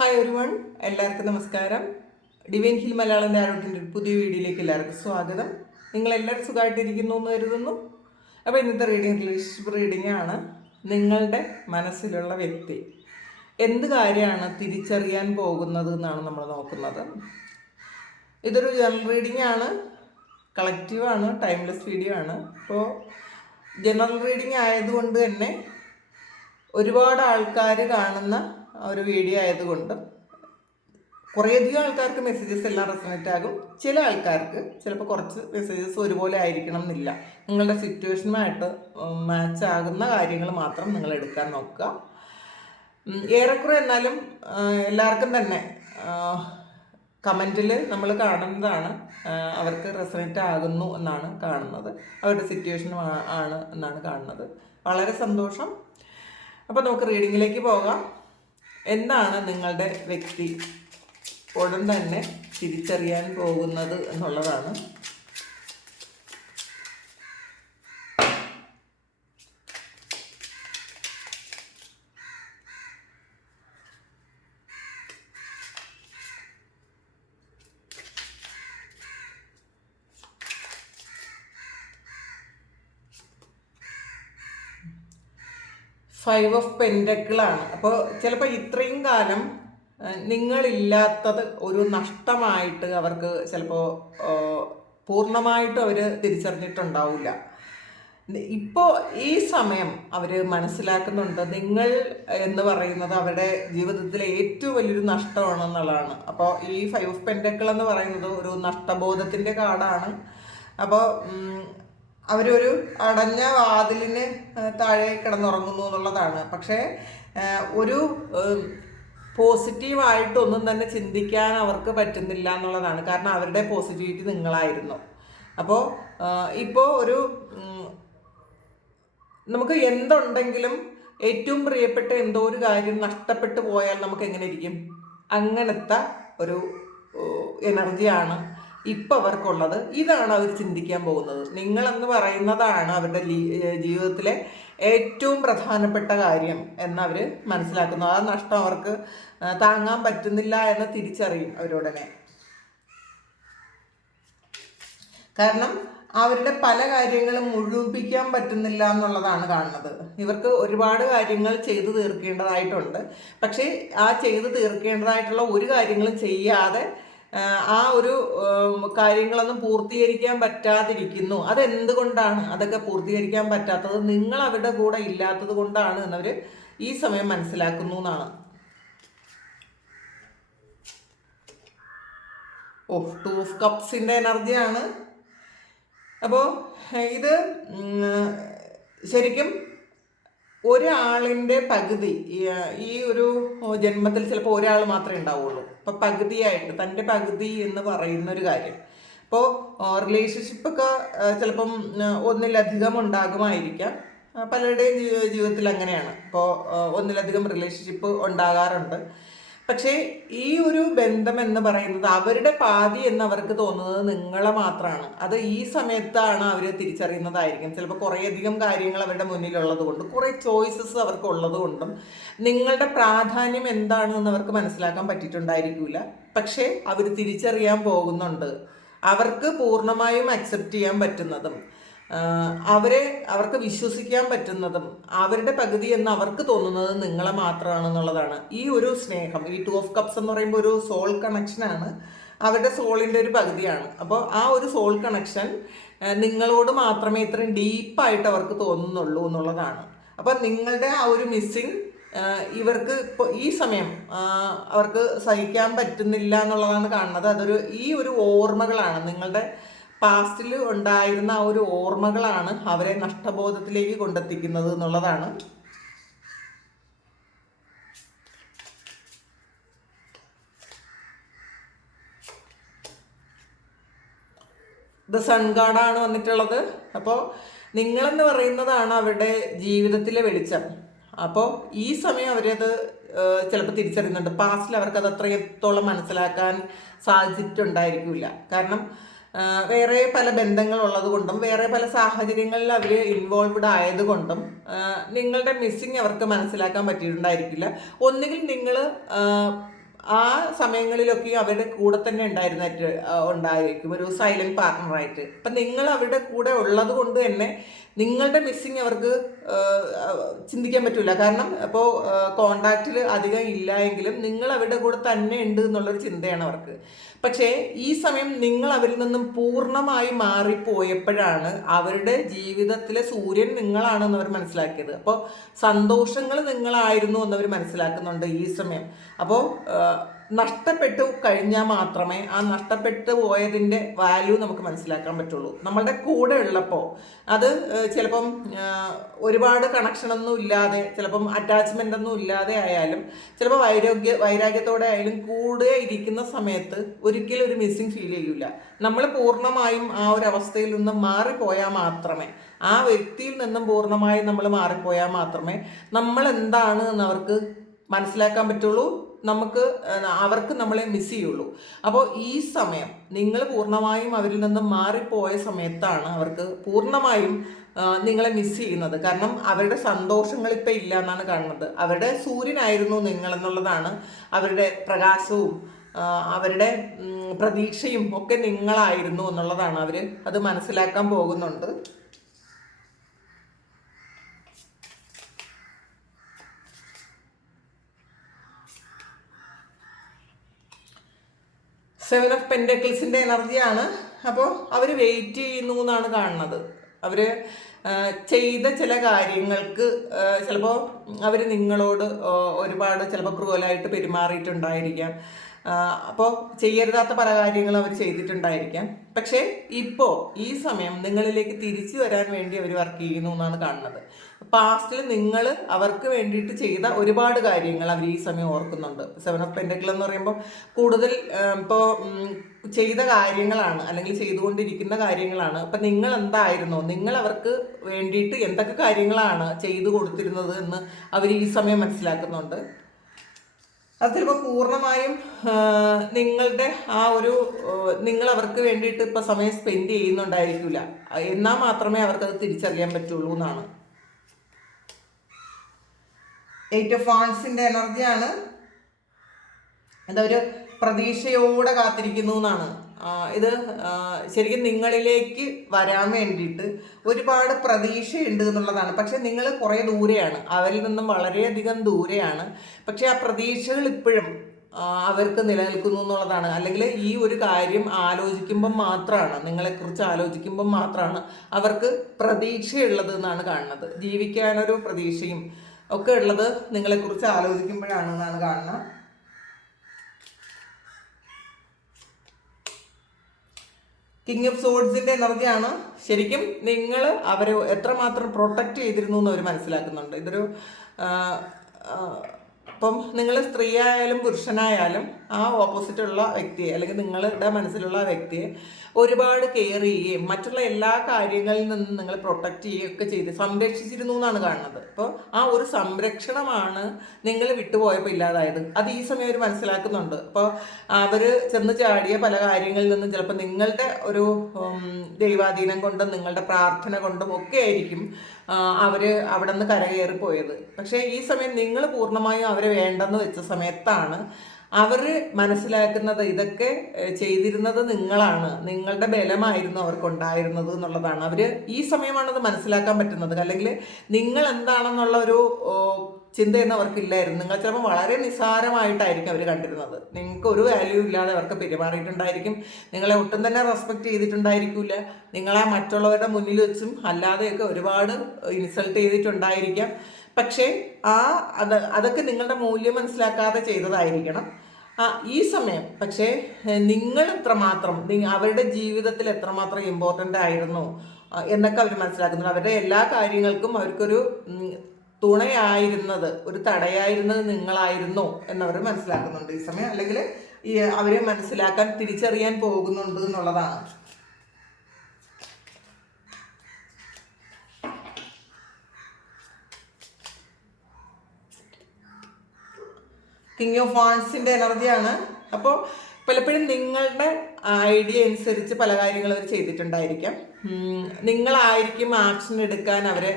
Hi ഒരു one എല്ലാവർക്കും നമസ്കാരം. ഡിവൈൻ ഹിൽ മലയാളം ഒരു പുതിയ വീഡിയോയിലേക്ക് എല്ലാവർക്കും സ്വാഗതം. നിങ്ങൾ എല്ലാവരും സുഖമായിട്ടിരിക്കുന്നു എന്ന് കരുതുന്നു. അപ്പോൾ ഇന്നത്തെ റീഡിംഗ് റിലേഷൻഷിപ്പ് റീഡിംഗ് ആണ് നിങ്ങളുടെ മനസ്സിലുള്ള വ്യക്തി. എന്ത് കാര്യമാണ് തിരിച്ചറിയാൻ പോകുന്നത് എന്നാണ് നമ്മൾ നോക്കുന്നത്. ഇതൊരു ജനറൽ റീഡിംഗ് ആണ്. കളക്റ്റീവ് ആണ് ടൈംലെസ് വീഡിയോ ആണ്. അപ്പോൾ ജനറൽ റീഡിംഗ് ആയതുകൊണ്ട് തന്നെ ഒരുപാട് ആൾക്കാർ കാണുന്ന ഒരു വീഡിയോ ആയതുകൊണ്ട് കുറേയധികം ആൾക്കാർക്ക് മെസ്സേജസ് എല്ലാം റെസണേറ്റ് ആകും. ചില ആൾക്കാർക്ക് ചിലപ്പോൾ കുറച്ച് മെസ്സേജസ് ഒരുപോലെ ആയിരിക്കണം എന്നില്ല. നിങ്ങളുടെ സിറ്റുവേഷനുമായിട്ട് മാച്ച് ആകുന്ന കാര്യങ്ങൾ മാത്രം നിങ്ങൾ എടുക്കാൻ നോക്കുക. ഏറെക്കുറെ എന്നാലും എല്ലാവർക്കും തന്നെ കമന്റിൽ നമ്മൾ കാണുന്നതാണ് അവർക്ക് റെസണേറ്റ് ആകുന്നു എന്നാണ് കാണുന്നത്. അവരുടെ സിറ്റുവേഷൻ ആണ് എന്നാണ് കാണുന്നത്. വളരെ സന്തോഷം. അപ്പോൾ നമുക്ക് റീഡിങ്ങിലേക്ക് പോകാം. എന്താണ് നിങ്ങളുടെ വ്യക്തി ഉടൻ തന്നെ തിരിച്ചറിയാൻ പോകുന്നത് എന്നുള്ളതാണ് ഫൈവ് ഓഫ് പെൻഡക്കിളാണ് അപ്പോൾ ചിലപ്പോൾ ഇത്രയും കാലം നിങ്ങളില്ലാത്തത് ഒരു നഷ്ടമായിട്ട് അവർക്ക് ചിലപ്പോൾ പൂർണമായിട്ടും അവർ തിരിച്ചറിഞ്ഞിട്ടുണ്ടാവില്ല. ഇപ്പോൾ ഈ സമയം അവർ മനസ്സിലാക്കുന്നുണ്ട് നിങ്ങൾ എന്ന് പറയുന്നത് അവരുടെ ജീവിതത്തിലെ ഏറ്റവും വലിയൊരു നഷ്ടമാണെന്നുള്ളതാണ്. അപ്പോൾ ഈ ഫൈവ് ഓഫ് പെൻഡക്കിൾ എന്ന് പറയുന്നത് ഒരു നഷ്ടബോധത്തിന്റെ കാർഡാണ് അപ്പോൾ അവരൊരു അടഞ്ഞ വാതിലിന് താഴെ കിടന്നുറങ്ങുന്നു എന്നുള്ളതാണ്. പക്ഷേ ഒരു പോസിറ്റീവായിട്ടൊന്നും തന്നെ ചിന്തിക്കാൻ അവർക്ക് പറ്റുന്നില്ല എന്നുള്ളതാണ്. കാരണം അവരുടെ പോസിറ്റിവിറ്റി നിങ്ങളായിരുന്നു. അപ്പോൾ ഇപ്പോൾ ഒരു നമുക്ക് എന്തുണ്ടെങ്കിലും ഏറ്റവും പ്രിയപ്പെട്ട എന്തോ ഒരു കാര്യം നഷ്ടപ്പെട്ടു പോയാൽ നമുക്ക് എങ്ങനെ ഇരിക്കും? അങ്ങനത്തെ ഒരു എനർജിയാണ് ഇപ്പം അവർക്കുള്ളത് ഇതാണ് അവർ ചിന്തിക്കാൻ പോകുന്നത്. നിങ്ങൾ എന്ന് പറയുന്നതാണ് അവരുടെ ജീവിതത്തിലെ ഏറ്റവും പ്രധാനപ്പെട്ട കാര്യം എന്നവർ മനസ്സിലാക്കുന്നു. ആ നഷ്ടം അവർക്ക് താങ്ങാൻ പറ്റുന്നില്ല എന്ന് തിരിച്ചറിയും അവരുടനെ. കാരണം അവരുടെ പല കാര്യങ്ങളും മുഴുമിപ്പിക്കാൻ പറ്റുന്നില്ല എന്നുള്ളതാണ് കാണുന്നത്. ഇവർക്ക് ഒരുപാട് കാര്യങ്ങൾ ചെയ്തു തീർക്കേണ്ടതായിട്ടുണ്ട്. പക്ഷേ ആ ചെയ്തു തീർക്കേണ്ടതായിട്ടുള്ള ഒരു കാര്യങ്ങളും ചെയ്യാതെ ആ, ഒരു കാര്യങ്ങളൊന്നും പൂർത്തീകരിക്കാൻ പറ്റാതിരിക്കുന്നു. അതെന്തുകൊണ്ടാണ് അതൊക്കെ പൂർത്തീകരിക്കാൻ പറ്റാത്തത്? നിങ്ങൾ അവരുടെ കൂടെ ഇല്ലാത്തത് കൊണ്ടാണ് എന്നവർ ഈ സമയം മനസ്സിലാക്കുന്നു എന്നാണ്. ഓ ടു ഓഫ് കപ്സിന്റെ എനർജിയാണ്. അപ്പോൾ ഇത് ശരിക്കും ഒരാളിന്റെ പകുതി ഈ- ഒരു ജന്മത്തിൽ ചിലപ്പോൾ ഒരാൾ മാത്രമേ ഉണ്ടാവുള്ളൂ. അപ്പം പകുതിയായിട്ട് തന്റെ പകുതി എന്ന് പറയുന്ന ഒരു കാര്യം. അപ്പോൾ റിലേഷൻഷിപ്പൊക്കെ ചിലപ്പം ഒന്നിലധികം ഉണ്ടാകുമായിരിക്കാം. പലരുടെയും ജീവിതത്തിൽ അങ്ങനെയാണ്. ഇപ്പോൾ ഒന്നിലധികം റിലേഷൻഷിപ്പ് ഉണ്ടാകാറുണ്ട്. പക്ഷേ ഈ ഒരു ബന്ധം എന്ന് പറയുന്നത് അവരുടെ പാതി എന്ന് അവർക്ക് തോന്നുന്നത് നിങ്ങളെ മാത്രമാണ് അത് ഈ സമയത്താണ് അവർ തിരിച്ചറിയുന്നതായിരിക്കും. ചിലപ്പോൾ കുറേയധികം കാര്യങ്ങൾ അവരുടെ മുന്നിലുള്ളത് കൊണ്ട് കുറേ ചോയ്സസ് അവർക്ക് ഉള്ളത് കൊണ്ടും നിങ്ങളുടെ പ്രാധാന്യം എന്താണെന്ന് അവർക്ക് മനസ്സിലാക്കാൻ പറ്റിയിട്ടുണ്ടായിരിക്കില്ല പക്ഷേ അവർ തിരിച്ചറിയാൻ പോകുന്നുണ്ട്. അവർക്ക് പൂർണമായും അക്സെപ്റ്റ് ചെയ്യാൻ പറ്റുന്നതും. അവരെ അവർക്ക് വിശ്വസിക്കാൻ പറ്റുന്നതും അവരുടെ പകുതി എന്ന് അവർക്ക് തോന്നുന്നത് നിങ്ങളെ മാത്രമാണെന്നുള്ളതാണ്. ഈ ഒരു സ്നേഹം ഈ ടു ഓഫ് കപ്സ് എന്ന് പറയുമ്പോൾ ഒരു സോൾ കണക്ഷനാണ് അവരുടെ സോളിന്റെ ഒരു പകുതിയാണ്. അപ്പോൾ ആ ഒരു സോൾ കണക്ഷൻ നിങ്ങളോട് മാത്രമേ ഇത്രയും ഡീപ്പായിട്ട് അവർക്ക് തോന്നുന്നുള്ളൂ എന്നുള്ളതാണ്. അപ്പം നിങ്ങളുടെ ആ ഒരു മിസ്സിങ് ഇവർക്ക് ഇപ്പോൾ ഈ സമയം അവർക്ക് സഹിക്കാൻ പറ്റുന്നില്ല എന്നുള്ളതാണ് കാണുന്നത്. അതൊരു ഈ ഒരു ഓർമ്മകളാണ് നിങ്ങളുടെ പാസ്റ്റിൽ ഉണ്ടായിരുന്ന ആ ഒരു ഓർമ്മകളാണ് അവരെ നഷ്ടബോധത്തിലേക്ക് കൊണ്ടെത്തിക്കുന്നത് എന്നുള്ളതാണ്. ദ സൺ ഗാഡാണ് വന്നിട്ടുള്ളത്. അപ്പോൾ നിങ്ങളെന്ന് പറയുന്നതാണ് അവരുടെ ജീവിതത്തിലെ വെളിച്ചം. അപ്പോൾ ഈ സമയം അവരത് ചിലപ്പോൾ തിരിച്ചറിയുന്നുണ്ട്. പാസ്റ്റിൽ അവർക്ക് അവർക്കത് അത്രത്തോളം മനസ്സിലാക്കാൻ സാധിച്ചിട്ടുണ്ടായിരിക്കില്ല. കാരണം വേറെ പല ബന്ധങ്ങൾ ഉള്ളത് കൊണ്ടും വേറെ പല സാഹചര്യങ്ങളിൽ അവർ ഇൻവോൾവ്ഡ് ആയതുകൊണ്ടും നിങ്ങളുടെ മിസ്സിങ് അവർക്ക് മനസ്സിലാക്കാൻ പറ്റിയിട്ടുണ്ടായിരിക്കില്ല. ഒന്നുകിൽ നിങ്ങൾ ആ സമയങ്ങളിലൊക്കെ അവരുടെ കൂടെ തന്നെ ഉണ്ടായിരുന്നിട്ട് ഉണ്ടായിരിക്കും. ഒരു സൈലന്റ് പാർട്ട്ണറായിട്ട് അപ്പം നിങ്ങൾ അവരുടെ കൂടെ ഉള്ളത് കൊണ്ട് തന്നെ നിങ്ങളുടെ മിസ്സിങ് അവർക്ക് ചിന്തിക്കാൻ പറ്റില്ല കാരണം ഇപ്പോൾ കോണ്ടാക്റ്റിൽ അധികം ഇല്ല എങ്കിലും നിങ്ങൾ അവരുടെ കൂടെ തന്നെ ഉണ്ട് എന്നുള്ളൊരു ചിന്തയാണ് അവർക്ക്. പക്ഷേ ഈ സമയം നിങ്ങൾ അവരിൽ നിന്നും പൂർണമായി മാറിപ്പോയപ്പോഴാണ് അവരുടെ ജീവിതത്തിലെ സൂര്യൻ നിങ്ങളാണെന്ന് അവർ മനസ്സിലാക്കിയത്. അപ്പോൾ സന്തോഷങ്ങൾ നിങ്ങളായിരുന്നു എന്നവർ മനസ്സിലാക്കുന്നുണ്ട് ഈ സമയം. അപ്പോൾ നഷ്ടപ്പെട്ടു കഴിഞ്ഞാൽ മാത്രമേ ആ നഷ്ടപ്പെട്ടു പോയതിന്റെ വാല്യൂ നമുക്ക് മനസ്സിലാക്കാൻ പറ്റുള്ളൂ. നമ്മളുടെ കൂടെ ഉള്ളപ്പോൾ അത് ചിലപ്പം ഒരുപാട് കണക്ഷനൊന്നും ഇല്ലാതെ ചിലപ്പം അറ്റാച്ച്മെന്റ് ഒന്നും ഇല്ലാതെ ആയാലും ചിലപ്പോൾ വൈരോഗ്യ വൈരാഗ്യത്തോടെ ആയാലും കൂടെ ഇരിക്കുന്ന സമയത്ത് ഒരിക്കലും ഒരു മിസ്സിങ് ഫീൽ ചെയ്യില്ല നമ്മൾ പൂർണമായും ആ ഒരു അവസ്ഥയിൽ നിന്ന് മാറിപ്പോയാൽ മാത്രമേ ആ വ്യക്തിയിൽ നിന്നും പൂർണമായും നമ്മൾ മാറിപ്പോയാൽ മാത്രമേ നമ്മൾ എന്താണ് എന്ന് അവർക്ക് മനസ്സിലാക്കാൻ പറ്റുള്ളൂ. നമുക്ക് അവർക്ക് നമ്മളെ മിസ് ചെയ്യുള്ളൂ. അപ്പോൾ ഈ സമയം നിങ്ങൾ പൂർണമായും അവരിൽ നിന്ന് മാറിപ്പോയ സമയത്താണ് അവർക്ക് പൂർണമായും നിങ്ങളെ മിസ് ചെയ്യുന്നത്. കാരണം അവരുടെ സന്തോഷങ്ങൾ ഇപ്പം ഇല്ല എന്നാണ് കാണുന്നത്. അവരുടെ സൂര്യനായിരുന്നു നിങ്ങൾ എന്നുള്ളതാണ് അവരുടെ പ്രകാശവും അവരുടെ പ്രതീക്ഷയും ഒക്കെ നിങ്ങളായിരുന്നു എന്നുള്ളതാണ്. അവർ അത് മനസ്സിലാക്കാൻ പോകുന്നുണ്ട്. സെവൻ ഓഫ് പെൻഡക്കിൾസിന്റെ എനർജിയാണ്. അപ്പോൾ അവർ വെയിറ്റ് ചെയ്യുന്നു എന്നാണ് കാണുന്നത്. അവർ ചെയ്ത ചില കാര്യങ്ങൾക്ക് ചിലപ്പോൾ അവർ നിങ്ങളോട് ഒരുപാട് ചിലപ്പോൾ ക്രൂവലായിട്ട് പെരുമാറിയിട്ടുണ്ടായിരിക്കാം. അപ്പോൾ ചെയ്യരുതാത്ത പല കാര്യങ്ങളും അവർ ചെയ്തിട്ടുണ്ടായിരിക്കാം. പക്ഷേ ഇപ്പോൾ ഈ സമയം നിങ്ങളിലേക്ക് തിരിച്ചു വരാൻ വേണ്ടി അവർ വർക്ക് ചെയ്യുന്നു എന്നാണ് കാണുന്നത്. പാസ്റ്റിൽ നിങ്ങൾ അവർക്ക് വേണ്ടിയിട്ട് ചെയ്ത ഒരുപാട് കാര്യങ്ങൾ അവർ ഈ സമയം ഓർക്കുന്നുണ്ട്. സെവൻ ഓഫ് പെൻഡക്കിൾ എന്ന് പറയുമ്പോൾ കൂടുതൽ ഇപ്പോൾ ചെയ്ത കാര്യങ്ങളാണ് അല്ലെങ്കിൽ ചെയ്തുകൊണ്ടിരിക്കുന്ന കാര്യങ്ങളാണ്. അപ്പം നിങ്ങൾ എന്തായിരുന്നു? നിങ്ങൾ അവർക്ക് വേണ്ടിയിട്ട് എന്തൊക്കെ കാര്യങ്ങളാണ് ചെയ്തു കൊടുത്തിരുന്നത് എന്ന് അവർ ഈ സമയം മനസ്സിലാക്കുന്നുണ്ട്. അത് ചിലപ്പോൾ പൂർണമായും നിങ്ങളുടെ ആ ഒരു നിങ്ങൾ അവർക്ക് വേണ്ടിയിട്ട് ഇപ്പോൾ സമയം സ്പെൻഡ് ചെയ്യുന്നുണ്ടായിരിക്കില്ല. എന്നാൽ മാത്രമേ അവർക്കത് തിരിച്ചറിയാൻ പറ്റുള്ളൂ എന്നാണ്. എയ്റ്റ് ഓഫ് ഫാൻസിന്റെ എനർജിയാണ് എന്താ ഒരു പ്രതീക്ഷയോടെ കാത്തിരിക്കുന്നു എന്നാണ്. ഇത് ശരിക്കും നിങ്ങളിലേക്ക് വരാൻ വേണ്ടിയിട്ട് ഒരുപാട് പ്രതീക്ഷയുണ്ട് എന്നുള്ളതാണ്. പക്ഷെ നിങ്ങൾ കുറേ ദൂരെയാണ്. അവരിൽ നിന്നും വളരെയധികം ദൂരെയാണ്. പക്ഷെ ആ പ്രതീക്ഷകൾ ഇപ്പോഴും അവർക്ക് നിലനിൽക്കുന്നു എന്നുള്ളതാണ്. അല്ലെങ്കിൽ ഈ ഒരു കാര്യം ആലോചിക്കുമ്പം മാത്രമാണ് നിങ്ങളെക്കുറിച്ച് ആലോചിക്കുമ്പം മാത്രമാണ് അവർക്ക് പ്രതീക്ഷയുള്ളത് എന്നാണ് കാണുന്നത്. ജീവിക്കാനൊരു പ്രതീക്ഷയും ഒക്കെ ഉള്ളത് നിങ്ങളെക്കുറിച്ച് ആലോചിക്കുമ്പോഴാണെന്നാണ് കാണുന്നത്. കിങ് ഓഫ് സോഡ്സിന്റെ എനർജിയാണ്. ശരിക്കും നിങ്ങൾ അവരെ എത്രമാത്രം പ്രൊട്ടക്റ്റ് ചെയ്തിരുന്നു എന്ന് അവർ മനസ്സിലാക്കുന്നുണ്ട്. ഇതൊരു ആ, നിങ്ങൾ സ്ത്രീ ആയാലും പുരുഷനായാലും ആ ഓപ്പോസിറ്റുള്ള വ്യക്തിയെ അല്ലെങ്കിൽ നിങ്ങളുടെ മനസ്സിലുള്ള വ്യക്തിയെ ഒരുപാട് കെയർ ചെയ്യുകയും മറ്റുള്ള എല്ലാ കാര്യങ്ങളിൽ നിന്നും നിങ്ങൾ പ്രൊട്ടക്റ്റ് ചെയ്യുകയൊക്കെ ചെയ്ത് സംരക്ഷിച്ചിരുന്നു എന്നാണ് കാണുന്നത്. അപ്പോൾ ആ ഒരു സംരക്ഷണമാണ് നിങ്ങൾ വിട്ടുപോയപ്പോൾ ഇല്ലാതായത്. അത് ഈ സമയം അവർ മനസ്സിലാക്കുന്നുണ്ട്. അപ്പോൾ അവർ ചെന്ന് ചാടിയ പല കാര്യങ്ങളിൽ നിന്നും ചിലപ്പോൾ നിങ്ങളുടെ ഒരു ദൈവാധീനം കൊണ്ടും നിങ്ങളുടെ പ്രാർത്ഥന കൊണ്ടും ഒക്കെ ആയിരിക്കും ആ, അവർ അവിടെ നിന്ന് കരകയറി പോയത്. പക്ഷേ ഈ സമയം നിങ്ങൾ പൂർണമായും അവരെ വേണ്ടെന്ന് വെച്ച സമയത്താണ് അവർ മനസ്സിലാക്കുന്നത് ഇതൊക്കെ ചെയ്തിരുന്നത് നിങ്ങളാണ്. നിങ്ങളുടെ ബലമായിരുന്നു അവർക്കുണ്ടായിരുന്നത് എന്നുള്ളതാണ്. അവർ ഈ സമയമാണത് മനസ്സിലാക്കാൻ പറ്റുന്നത്. അല്ലെങ്കിൽ നിങ്ങൾ എന്താണെന്നുള്ള ഒരു ചിന്തയൊന്നും അവർക്കില്ലായിരുന്നു നിങ്ങൾ ചിലപ്പോൾ വളരെ നിസ്സാരമായിട്ടായിരിക്കും അവർ കണ്ടിരുന്നത്. നിങ്ങൾക്ക് ഒരു വാല്യൂ ഇല്ലാതെ അവർക്ക് പെരുമാറിയിട്ടുണ്ടായിരിക്കും. നിങ്ങളെ ഒട്ടും തന്നെ റെസ്പെക്ട് ചെയ്തിട്ടുണ്ടായിരിക്കില്ല നിങ്ങളെ മറ്റുള്ളവരുടെ മുന്നിൽ വെച്ചും അല്ലാതെയൊക്കെ ഒരുപാട് ഇൻസൾട്ട് ചെയ്തിട്ടുണ്ടായിരിക്കാം. പക്ഷേ ആ അത് അതൊക്കെ നിങ്ങളുടെ മൂല്യം മനസ്സിലാക്കാതെ ചെയ്തതായിരിക്കണം. ഈ സമയം പക്ഷേ നിങ്ങൾ എത്രമാത്രം അവരുടെ ജീവിതത്തിൽ എത്രമാത്രം ഇമ്പോർട്ടന്റ് ആയിരുന്നു എന്നൊക്കെ അവർ മനസ്സിലാക്കുന്നു അവരുടെ എല്ലാ കാര്യങ്ങൾക്കും അവർക്കൊരു തുണയായിരുന്നത് ഒരു തടയായിരുന്നത് നിങ്ങളായിരുന്നോ എന്നവർ മനസ്സിലാക്കുന്നുണ്ട്. ഈ സമയം അല്ലെങ്കിൽ ഈ അവരെ മനസ്സിലാക്കാൻ തിരിച്ചറിയാൻ പോകുന്നുണ്ട് എന്നുള്ളതാണ്. കിങ് ഓഫ് ഫാൻസിന്റെ എനർജിയാണ് അപ്പോൾ പലപ്പോഴും നിങ്ങളുടെ ഐഡിയ അനുസരിച്ച് പല കാര്യങ്ങളും അവർ ചെയ്തിട്ടുണ്ടായിരിക്കാം. നിങ്ങളായിരിക്കും ആക്ഷൻ എടുക്കാൻ അവരെ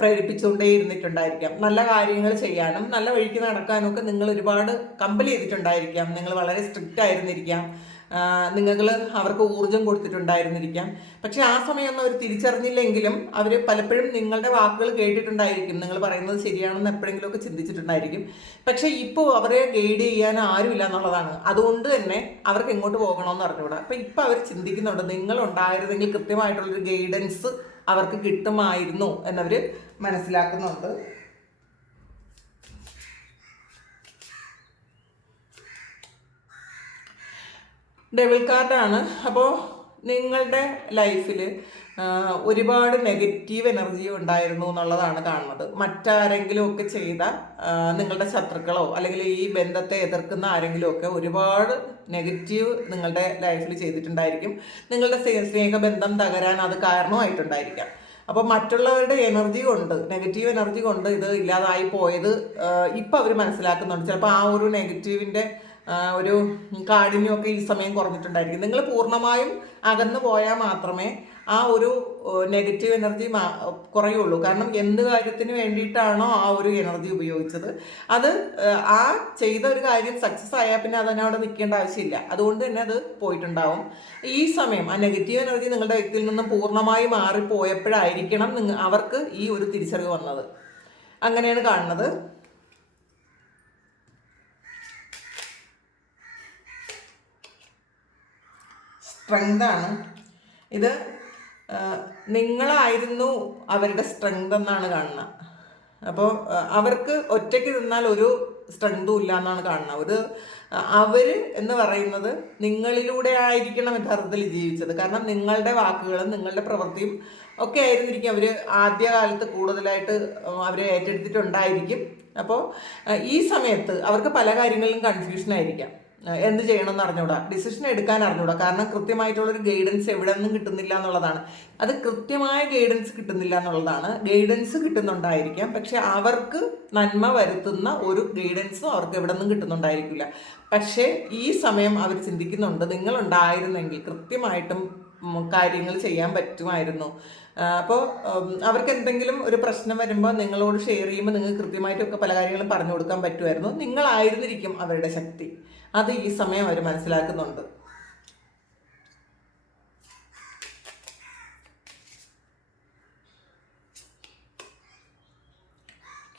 പ്രേരിപ്പിച്ചുകൊണ്ടേ ഇരുന്നിട്ടുണ്ടായിരിക്കാം. നല്ല കാര്യങ്ങൾ ചെയ്യാനും നല്ല വഴിക്ക് നടക്കാനും ഒക്കെ നിങ്ങൾ ഒരുപാട് കമ്പൽ ചെയ്തിട്ടുണ്ടായിരിക്കാം. നിങ്ങൾ വളരെ സ്ട്രിക്റ്റ് ആയിരുന്നിരിക്കാം. നിങ്ങൾ അവർക്ക് ഊർജം കൊടുത്തിട്ടുണ്ടായിരുന്നിരിക്കാം. പക്ഷെ ആ സമയമൊന്നും അവർ തിരിച്ചറിഞ്ഞില്ലെങ്കിലും അവർ പലപ്പോഴും നിങ്ങളുടെ വാക്കുകൾ കേട്ടിട്ടുണ്ടായിരിക്കും. നിങ്ങൾ പറയുന്നത് ശരിയാണെന്ന് എപ്പോഴെങ്കിലുമൊക്കെ ചിന്തിച്ചിട്ടുണ്ടായിരിക്കും. പക്ഷെ ഇപ്പോൾ അവരെ ഗൈഡ് ചെയ്യാൻ ആരുമില്ല എന്നുള്ളതാണ്. അതുകൊണ്ട് തന്നെ അവർക്ക് എങ്ങോട്ട് പോകണമെന്ന് അറിഞ്ഞുകൂടാ. അപ്പം ഇപ്പം അവർ ചിന്തിക്കുന്നുണ്ട് നിങ്ങൾ ഉണ്ടായിരുന്നെങ്കിൽ കൃത്യമായിട്ടുള്ളൊരു ഗൈഡൻസ് അവർക്ക് കിട്ടുമായിരുന്നു എന്നവർ മനസ്സിലാക്കുന്നുണ്ട്. ഡെവിൾ കാർഡാണ്. അപ്പോൾ നിങ്ങളുടെ ലൈഫിൽ ഒരുപാട് നെഗറ്റീവ് എനർജി ഉണ്ടായിരുന്നു എന്നുള്ളതാണ് കാണുന്നത്. മറ്റാരെങ്കിലും ഒക്കെ ചെയ്ത നിങ്ങളുടെ ശത്രുക്കളോ അല്ലെങ്കിൽ ഈ ബന്ധത്തെ എതിർക്കുന്ന ആരെങ്കിലും ഒക്കെ ഒരുപാട് നെഗറ്റീവ് നിങ്ങളുടെ ലൈഫിൽ ചെയ്തിട്ടുണ്ടായിരിക്കും. നിങ്ങളുടെ സ്നേഹ ബന്ധം തകരാൻ അത് കാരണമായിട്ടുണ്ടായിരിക്കാം. അപ്പോൾ മറ്റുള്ളവരുടെ എനർജി കൊണ്ട് നെഗറ്റീവ് എനർജി കൊണ്ട് ഇത് ഇല്ലാതായി പോയത് ഇപ്പോൾ അവർ മനസ്സിലാക്കുന്നുണ്ട്. ചിലപ്പോൾ ആ ഒരു നെഗറ്റീവിന്റെ ഒരു കാഠിന്യമൊക്കെ ഈ സമയം കുറഞ്ഞിട്ടുണ്ടായിരിക്കും. നിങ്ങൾ പൂർണമായും അകന്നു പോയാൽ മാത്രമേ ആ ഒരു നെഗറ്റീവ് എനർജി കുറയുള്ളൂ. കാരണം എന്ത് കാര്യത്തിന് വേണ്ടിയിട്ടാണോ ആ ഒരു എനർജി ഉപയോഗിച്ചത്. അത് ആ, ചെയ്ത ഒരു കാര്യം സക്സസ് ആയാൽ പിന്നെ അതിനവിടെ നിൽക്കേണ്ട ആവശ്യമില്ല. അതുകൊണ്ട് തന്നെ അത് പോയിട്ടുണ്ടാവും. ഈ സമയം ആ നെഗറ്റീവ് എനർജി നിങ്ങളുടെ വ്യക്തിയിൽ നിന്നും പൂർണമായി മാറിപ്പോയപ്പോഴായിരിക്കണം നിങ്ങൾ അവർക്ക് ഈ ഒരു തിരിച്ചറിവ് വന്നത്. അങ്ങനെയാണ് കാണുന്നത്. സ്ട്രെങ്ത് ആണ്. ഇത് നിങ്ങളായിരുന്നു അവരുടെ സ്ട്രെങ്ത് എന്നാണ് കാണുന്നത്. അപ്പോൾ അവർക്ക് ഒറ്റയ്ക്ക് നിന്നാൽ ഒരു സ്ട്രെങ്തും ഇല്ല എന്നാണ് കാണുന്നത്. ഒരു അവർ എന്ന് പറയുന്നത് നിങ്ങളിലൂടെ ആയിരിക്കണം യഥാർത്ഥത്തിൽ ജീവിച്ചത്. കാരണം നിങ്ങളുടെ വാക്കുകളും നിങ്ങളുടെ പ്രവൃത്തിയും ഒക്കെ ആയിരുന്നിരിക്കും അവർ ആദ്യകാലത്ത് കൂടുതലായിട്ട് അവരെ ഏറ്റെടുത്തിട്ടുണ്ടായിരിക്കും. അപ്പോൾ ഈ സമയത്ത് അവർക്ക് പല കാര്യങ്ങളിലും കൺഫ്യൂഷൻ ആയിരിക്കാം. ഏഹ് ചെയ്യണം എന്ന് അറിഞ്ഞൂടാ. ഡിസിഷൻ എടുക്കാൻ അറിഞ്ഞൂടാ. കാരണം കൃത്യമായിട്ടുള്ളൊരു ഗൈഡൻസ് എവിടെ നിന്നും കിട്ടുന്നില്ല എന്നുള്ളതാണ്. അത് കൃത്യമായ ഗൈഡൻസ് കിട്ടുന്നില്ല എന്നുള്ളതാണ്. ഗൈഡൻസ് കിട്ടുന്നുണ്ടായിരിക്കാം. പക്ഷെ അവർക്ക് നന്മ വരുത്തുന്ന ഒരു ഗൈഡൻസും അവർക്ക് എവിടെ നിന്നും കിട്ടുന്നുണ്ടായിരിക്കില്ല. പക്ഷേ ഈ സമയം അവർ ചിന്തിക്കുന്നുണ്ട്. നിങ്ങളുണ്ടായിരുന്നെങ്കിൽ കൃത്യമായിട്ടും കാര്യങ്ങൾ ചെയ്യാൻ പറ്റുമായിരുന്നു. അപ്പോൾ അവർക്ക് എന്തെങ്കിലും ഒരു പ്രശ്നം വരുമ്പോൾ നിങ്ങളോട് ഷെയർ ചെയ്യുമ്പോൾ നിങ്ങൾക്ക് കൃത്യമായിട്ടൊക്കെ പല കാര്യങ്ങളും പറഞ്ഞു കൊടുക്കാൻ പറ്റുമായിരുന്നു. നിങ്ങളായിരുന്നിരിക്കും അവരുടെ ശക്തി. അത് ഈ സമയം അവർ മനസ്സിലാക്കുന്നുണ്ട്.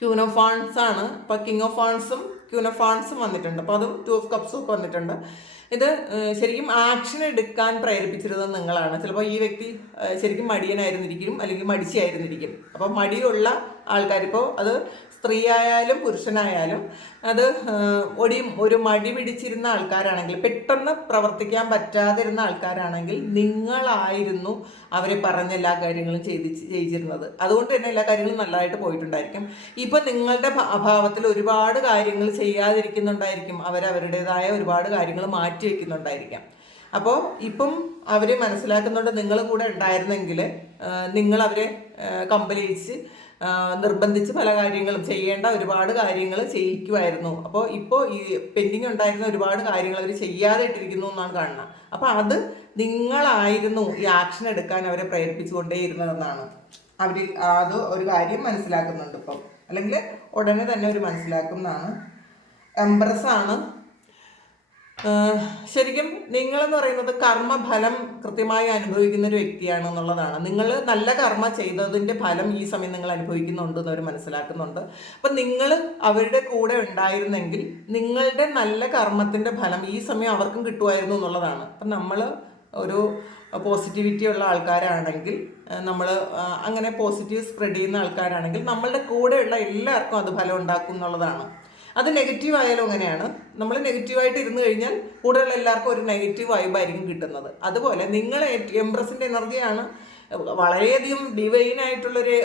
ക്യൂൻ ഓഫ് ഫാൺസ് ആണ്. ഇപ്പൊ കിങ് ഓഫ് ഫാൺസും ക്യൂൻ ഓഫ് ഫാൺസും വന്നിട്ടുണ്ട്. അപ്പോൾ അതും ടു ഓഫ് കപ്സും ഒക്കെ വന്നിട്ടുണ്ട്. ഇത് ശരിക്കും ആക്ഷൻ എടുക്കാൻ പ്രേരിപ്പിച്ചിരുന്നത് നിങ്ങളാണ്. ചിലപ്പോൾ ഈ വ്യക്തി ശരിക്കും മടിയനായിരുന്നിരിക്കും അല്ലെങ്കിൽ മടിച്ചായിരുന്നിരിക്കും അപ്പോൾ മടിയുള്ള ആൾക്കാരിപ്പോൾ അത് സ്ത്രീ ആയാലും പുരുഷനായാലും അത് ഒടി ഒരു മടി പിടിച്ചിരുന്ന ആൾക്കാരാണെങ്കിൽ പെട്ടെന്ന് പ്രവർത്തിക്കാൻ പറ്റാതിരുന്ന ആൾക്കാരാണെങ്കിൽ നിങ്ങളായിരുന്നു അവരെ പറഞ്ഞ എല്ലാ കാര്യങ്ങളും ചെയ്തി ചെയ്തിരുന്നത്. അതുകൊണ്ട് തന്നെ എല്ലാ കാര്യങ്ങളും നല്ലതായിട്ട് പോയിട്ടുണ്ടായിരിക്കും. ഇപ്പം നിങ്ങളുടെ അഭാവത്തിൽ ഒരുപാട് കാര്യങ്ങൾ ചെയ്യാതിരിക്കുന്നുണ്ടായിരിക്കും. അവരവരുടേതായ ഒരുപാട് കാര്യങ്ങൾ മാറ്റി വയ്ക്കുന്നുണ്ടായിരിക്കാം അപ്പോൾ ഇപ്പം അവരെ മനസ്സിലാക്കുന്നുണ്ട് നിങ്ങൾ കൂടെ ഉണ്ടായിരുന്നെങ്കിൽ നിങ്ങൾ അവരെ നിർബന്ധിച്ച് പല കാര്യങ്ങളും ചെയ്യേണ്ട ഒരുപാട് കാര്യങ്ങൾ ചെയ്യിക്കുമായിരുന്നു അപ്പോൾ ഇപ്പോൾ ഈ പെൻഡിങ് ഉണ്ടായിരുന്ന ഒരുപാട് കാര്യങ്ങൾ അവർ ചെയ്യാതെ ഇട്ടിരിക്കുന്നു എന്നാണ് കാണുന്നത്. അപ്പോൾ അത് നിങ്ങളായിരുന്നു ഈ ആക്ഷൻ എടുക്കാൻ അവരെ പ്രേരിപ്പിച്ചുകൊണ്ടേയിരുന്നതെന്നാണ്. അവർ അത് ഒരു കാര്യം മനസ്സിലാക്കുന്നുണ്ട് ഇപ്പം. അല്ലെങ്കിൽ ഉടനെ തന്നെ അവർ മനസ്സിലാക്കും എന്നാണ്. എംബ്രസ് ആണ് ശരിക്കും നിങ്ങൾ എന്ന് പറയുന്നത് കർമ്മഫലം കൃത്യമായി അനുഭവിക്കുന്ന ഒരു വ്യക്തിയാണ് എന്നുള്ളതാണ് നിങ്ങൾ നല്ല കർമ്മ ചെയ്തതിന്റെ ഫലം ഈ സമയം നിങ്ങൾ അനുഭവിക്കുന്നുണ്ട് എന്ന് അവർ മനസ്സിലാക്കുന്നുണ്ട്. അപ്പം നിങ്ങൾ അവരുടെ കൂടെ ഉണ്ടായിരുന്നെങ്കിൽ നിങ്ങളുടെ നല്ല കർമ്മത്തിന്റെ ഫലം ഈ സമയം അവർക്കും കിട്ടുമായിരുന്നു എന്നുള്ളതാണ്. അപ്പം നമ്മൾ ഒരു പോസിറ്റിവിറ്റി ഉള്ള ആൾക്കാരാണെങ്കിൽ നമ്മൾ അങ്ങനെ പോസിറ്റീവ് സ്പ്രെഡ് ചെയ്യുന്ന ആൾക്കാരാണെങ്കിൽ നമ്മളുടെ കൂടെയുള്ള എല്ലാവർക്കും അത് ഫലം ഉണ്ടാക്കും എന്നുള്ളതാണ്. അത് നെഗറ്റീവ് ആയാലും അങ്ങനെയാണ്. നമ്മൾ നെഗറ്റീവായിട്ട് ഇരുന്ന് കഴിഞ്ഞാൽ കൂടുതൽ എല്ലാവർക്കും ഒരു നെഗറ്റീവ് വൈബായിരിക്കും കിട്ടുന്നത്. അതുപോലെ നിങ്ങൾ എംപ്രസിന്റെ എനർജിയാണ് വളരെയധികം ഡിവൈൻ ആയിട്ടുള്ളൊരു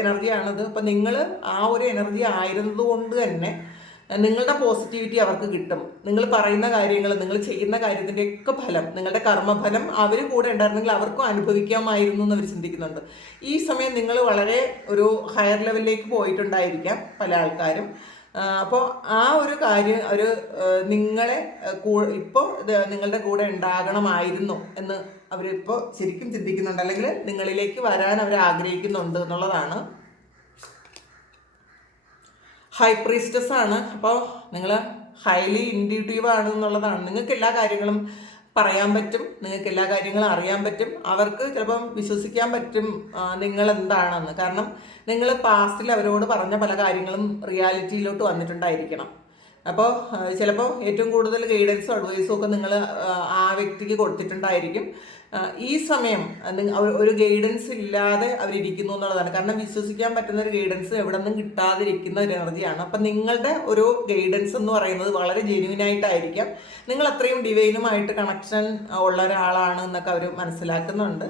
എനർജിയാണിത്. അപ്പം നിങ്ങൾ ആ ഒരു എനർജി ആയിരുന്നതുകൊണ്ട് തന്നെ നിങ്ങളുടെ പോസിറ്റിവിറ്റി അവർക്ക് കിട്ടും. നിങ്ങൾ പറയുന്ന കാര്യങ്ങൾ നിങ്ങൾ ചെയ്യുന്ന കാര്യത്തിന്റെയൊക്കെ ഫലം നിങ്ങളുടെ കർമ്മഫലം അവർ കൂടെ ഉണ്ടായിരുന്നെങ്കിൽ അവർക്കും അനുഭവിക്കാമായിരുന്നു എന്ന് അവർ ചിന്തിക്കുന്നുണ്ട്. ഈ സമയം നിങ്ങൾ വളരെ ഒരു ഹയർ ലെവലിലേക്ക് പോയിട്ടുണ്ടായിരിക്കാം പല ആൾക്കാരും. അപ്പോൾ ആ ഒരു കാര്യം ഒരു നിങ്ങളെ ഇപ്പോൾ നിങ്ങളുടെ കൂടെ ഉണ്ടാകണമായിരുന്നു എന്ന് അവരിപ്പോൾ ശരിക്കും ചിന്തിക്കുന്നുണ്ട്. അല്ലെങ്കിൽ നിങ്ങളിലേക്ക് വരാൻ അവർ ആഗ്രഹിക്കുന്നുണ്ട് എന്നുള്ളതാണ്. ഹൈ പ്രീസ്റ്റസ് ആണ്. അപ്പോൾ നിങ്ങൾ ഹൈലി ഇൻഡ്യൂട്ടീവ് ആണ് എന്നുള്ളതാണ്. നിങ്ങൾക്ക് എല്ലാ കാര്യങ്ങളും പറയാൻ പറ്റും നിങ്ങൾക്ക് എല്ലാ കാര്യങ്ങളും അറിയാൻ പറ്റും. അവർക്ക് ചിലപ്പം വിശ്വസിക്കാൻ പറ്റും നിങ്ങൾ എന്താണെന്ന് കാരണം നിങ്ങൾ പാസ്റ്റിൽ അവരോട് പറഞ്ഞ പല കാര്യങ്ങളും റിയാലിറ്റിയിലോട്ട് വന്നിട്ടുണ്ടായിരിക്കണം. അപ്പോൾ ചിലപ്പോൾ ഏറ്റവും കൂടുതൽ ഗൈഡൻസും അഡ്വൈസും ഒക്കെ നിങ്ങൾ ആ വ്യക്തിക്ക് കൊടുത്തിട്ടുണ്ടായിരിക്കും. ഈ സമയം ഒരു ഗൈഡൻസ് ഇല്ലാതെ അവരിയ്ക്കുന്നു എന്നുള്ളതാണ്. കാരണം വിശ്വസിക്കാൻ പറ്റുന്ന ഒരു ഗൈഡൻസ് എവിടെ നിന്നും കിട്ടാതിരിക്കുന്ന ഒരു എനർജിയാണ് അപ്പം നിങ്ങളുടെ ഒരു ഗൈഡൻസ് എന്ന് പറയുന്നത് വളരെ ജെന്യൂൻ ആയിട്ടായിരിക്കാം. നിങ്ങൾ അത്രയും ഡിവൈനുമായിട്ട് കണക്ഷൻ ഉള്ള ഒരാളാണ് എന്നൊക്കെ അവർ മനസ്സിലാക്കുന്നുണ്ട്.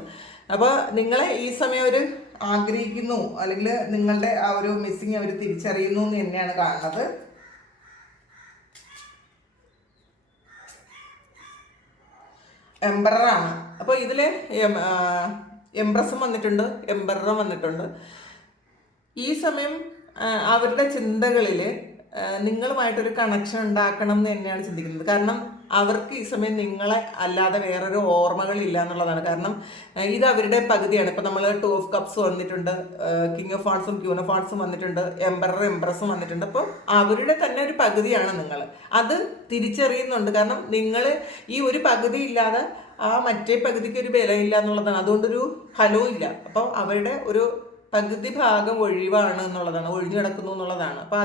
അപ്പോൾ നിങ്ങളെ ഈ സമയം ഒരു ആഗ്രഹിക്കുന്നു. അല്ലെങ്കിൽ നിങ്ങളുടെ ആ ഒരു മിസ്സിങ് അവർ തിരിച്ചറിയുന്നു എന്ന് തന്നെയാണ് കാണുന്നത്. എംബറാണ് അപ്പോൾ ഇതിൽ എംബ്രസും വന്നിട്ടുണ്ട് എംബററും വന്നിട്ടുണ്ട്. ഈ സമയം അവരുടെ ചിന്തകളിൽ നിങ്ങളുമായിട്ടൊരു കണക്ഷൻ ഉണ്ടാക്കണം എന്ന് തന്നെയാണ് ചിന്തിക്കുന്നത്. കാരണം അവർക്ക് ഈ സമയം നിങ്ങളെ അല്ലാതെ വേറൊരു ഓർമ്മകളില്ല എന്നുള്ളതാണ്. കാരണം ഇത് അവരുടെ പകുതിയാണ്. ഇപ്പം നമ്മൾ ടു ഓഫ് കപ്സ് വന്നിട്ടുണ്ട് കിങ് ഓഫ് ഫാൺസും ക്യൂൺ ഓഫ് ഫാൺസും വന്നിട്ടുണ്ട് എംബറർ എംബ്രസും വന്നിട്ടുണ്ട്. അപ്പോൾ അവരുടെ തന്നെ ഒരു പകുതിയാണ് നിങ്ങൾ അത് തിരിച്ചറിയുന്നുണ്ട്. കാരണം നിങ്ങൾ ഈ ഒരു പകുതി ഇല്ലാതെ ആ മറ്റേ പകുതിക്ക് ഒരു ബലമില്ല എന്നുള്ളതാണ്. അതുകൊണ്ടൊരു ഫലവും ഇല്ല. അപ്പോൾ അവരുടെ ഒരു പകുതി ഭാഗം ഒഴിവാണ് എന്നുള്ളതാണ് ഒഴിഞ്ഞു കിടക്കുന്നു എന്നുള്ളതാണ്. അപ്പോൾ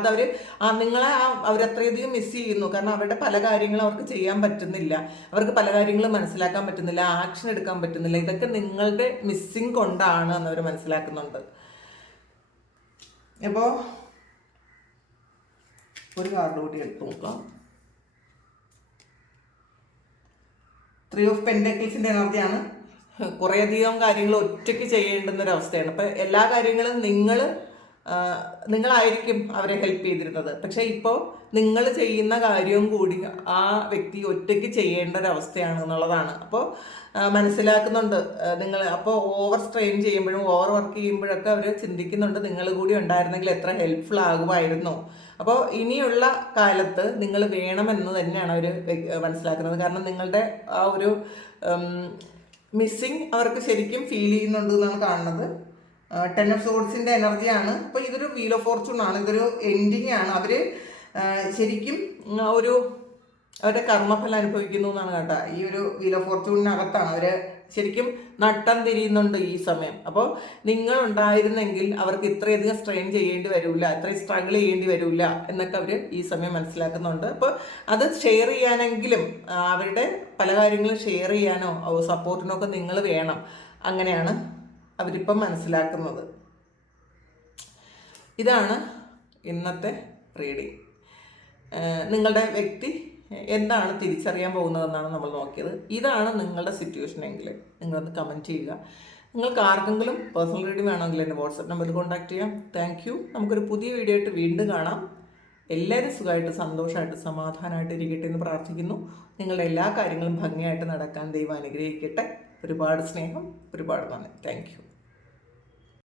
ആ നിങ്ങളെ അവരത്രയധികം മിസ് ചെയ്യുന്നു. കാരണം അവരുടെ പല കാര്യങ്ങളും അവർക്ക് ചെയ്യാൻ പറ്റുന്നില്ല. അവർക്ക് പല കാര്യങ്ങളും മനസ്സിലാക്കാൻ പറ്റുന്നില്ല. ആക്ഷൻ എടുക്കാൻ പറ്റുന്നില്ല. ഇതൊക്കെ നിങ്ങളുടെ മിസ്സിങ് കൊണ്ടാണ് എന്ന് അവർ മനസ്സിലാക്കുന്നുണ്ട്. അപ്പോൾ ഒരു കാർഡ് കൂടി എടുത്തു നോക്കാം. ത്രീ ഓഫ് പെൻഡക്കിൾസിന്റെ എനർജിയാണ് കുറേയധികം കാര്യങ്ങൾ ഒറ്റയ്ക്ക് ചെയ്യേണ്ടുന്ന ഒരു അവസ്ഥയാണ് അപ്പം എല്ലാ കാര്യങ്ങളും നിങ്ങൾ നിങ്ങളായിരിക്കും അവരെ ഹെൽപ്പ് ചെയ്തിരുന്നത്. പക്ഷേ ഇപ്പോൾ നിങ്ങൾ ചെയ്യുന്ന കാര്യവും കൂടി ആ വ്യക്തി ഒറ്റയ്ക്ക് ചെയ്യേണ്ട ഒരു എന്നുള്ളതാണ് അപ്പോൾ മനസ്സിലാക്കുന്നുണ്ട് നിങ്ങൾ അപ്പോൾ ഓവർ സ്ട്രെയിൻ ചെയ്യുമ്പോഴും ഓവർ വർക്ക് ചെയ്യുമ്പോഴൊക്കെ അവർ ചിന്തിക്കുന്നുണ്ട് നിങ്ങൾ കൂടി ഉണ്ടായിരുന്നെങ്കിൽ എത്ര ഹെൽപ്ഫുൾ ആകുമായിരുന്നു. അപ്പോൾ ഇനിയുള്ള കാലത്ത് നിങ്ങൾ വേണമെന്ന് തന്നെയാണ് അവർ മനസ്സിലാക്കുന്നത്. കാരണം നിങ്ങളുടെ ആ ഒരു മിസ്സിങ് അവർക്ക് ശരിക്കും ഫീൽ ചെയ്യുന്നുണ്ട് എന്നാണ് കാണുന്നത്. ടെൻ ഓഫ് സോഡ്സിന്റെ എനർജിയാണ് അപ്പോൾ ഇതൊരു വീൽ ഓഫ് ഫോർച്യൂൺ ആണ്. ഇതൊരു എൻഡിങ് ആണ്. അവർ ശരിക്കും ഒരു അവരുടെ കർമ്മഫലം അനുഭവിക്കുന്നു എന്നാണ് കേട്ടോ. ഈ ഒരു വീൽ ഓഫ് ഫോർച്യൂണിനകത്താണ് അവർ ശരിക്കും നട്ടം തിരിയുന്നുണ്ട് ഈ സമയം. അപ്പോൾ നിങ്ങൾ ഉണ്ടായിരുന്നെങ്കിൽ അവർക്ക് ഇത്രയധികം സ്ട്രെയിൻ ചെയ്യേണ്ടി വരില്ല ഇത്രയും സ്ട്രഗിൾ ചെയ്യേണ്ടി വരില്ല എന്നൊക്കെ അവർ ഈ സമയം മനസ്സിലാക്കുന്നുണ്ട്. അപ്പോൾ അത് ഷെയർ ചെയ്യാനെങ്കിലും അവരുടെ പല കാര്യങ്ങളും ഷെയർ ചെയ്യാനോ സപ്പോർട്ടിനോ ഒക്കെ നിങ്ങൾ വേണം. അങ്ങനെയാണ് അവരിപ്പം മനസ്സിലാക്കുന്നത്. ഇതാണ് ഇന്നത്തെ റീഡിങ് നിങ്ങളുടെ വ്യക്തി എന്താണ് തിരിച്ചറിയാൻ പോകുന്നതെന്നാണ് നമ്മൾ നോക്കിയത്. ഇതാണ് നിങ്ങളുടെ സിറ്റുവേഷൻ എങ്കിൽ നിങ്ങളത് കമന്റ് ചെയ്യുക. നിങ്ങൾക്ക് ആർക്കെങ്കിലും പേഴ്സണൽ റീഡിംഗ് വേണമെങ്കിൽ എന്റെ വാട്സപ്പ് നമ്പറിൽ കോൺടാക്ട് ചെയ്യാം. താങ്ക് യു നമുക്കൊരു പുതിയ വീഡിയോ ആയിട്ട് വീണ്ടും കാണാം. എല്ലാവരും സുഖമായിട്ട് സന്തോഷമായിട്ട് സമാധാനമായിട്ട് ഇരിക്കട്ടെ എന്ന് പ്രാർത്ഥിക്കുന്നു. നിങ്ങളുടെ എല്ലാ കാര്യങ്ങളും ഭംഗിയായിട്ട് നടക്കാൻ ദൈവം അനുഗ്രഹിക്കട്ടെ. ഒരുപാട് സ്നേഹം ഒരുപാട് നന്ദി. താങ്ക്